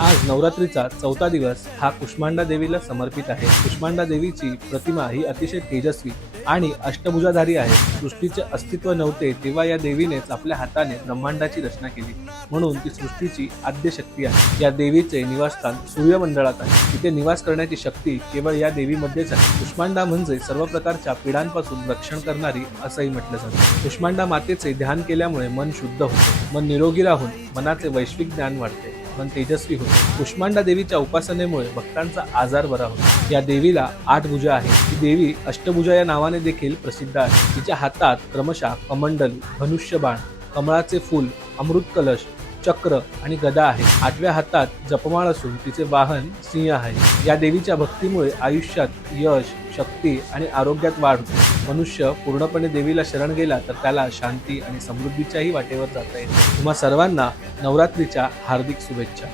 आज नवरात्रीचा चौथा दिवस हा कुष्मांडा देवीला समर्पित आहे। कुष्मांडा देवीची प्रतिमा ही अतिशय तेजस्वी आणि अष्टभुजाधारी आहे। सृष्टीचे अस्तित्व नव्हते तेव्हा या देवीनेच आपल्या हाताने ब्रह्मांडाची रचना केली, म्हणून ती सृष्टीची आद्य शक्ती आहे। या देवीचे निवासस्थान सूर्यमंडळात आहे। तिथे निवास करण्याची शक्ती केवळ या देवीमध्येच आहे। कुष्मांडा म्हणजे सर्व प्रकारच्या पीडांपासून रक्षण करणारी असंही म्हटलं जातं। कुष्मांडा मातेचे ध्यान केल्यामुळे मन शुद्ध होते, मन निरोगी राहून मनाचे वैश्विक ज्ञान वाढते, मन तेजस्वी होते। कुष्मांडा देवीच्या उपासनेमुळे भक्तांचा आजार बरा होतो। या देवीला 8 भुजा आहेत। ही देवी अष्टभुजा या नावाने देखील प्रसिद्ध आहे। तिच्या हातात क्रमशः कमंडलू, धनुष्यबाण, कमळाचे फूल, अमृत कलश, चक्र आणि गदा आहे। 8व्या हातात जपमाळ असून तिचे वाहन सिंह आहे। या देवीच्या भक्तीमुळे आयुष्यात यश, शक्ती आणि आरोग्यात वाढ होते। मनुष्य पूर्णपणे देवीला शरण गेला तर त्याला शांती आणि समृद्धीच्याही वाटेवर जाता येते। तुम्हा सर्वांना नवरात्रीच्या हार्दिक शुभेच्छा।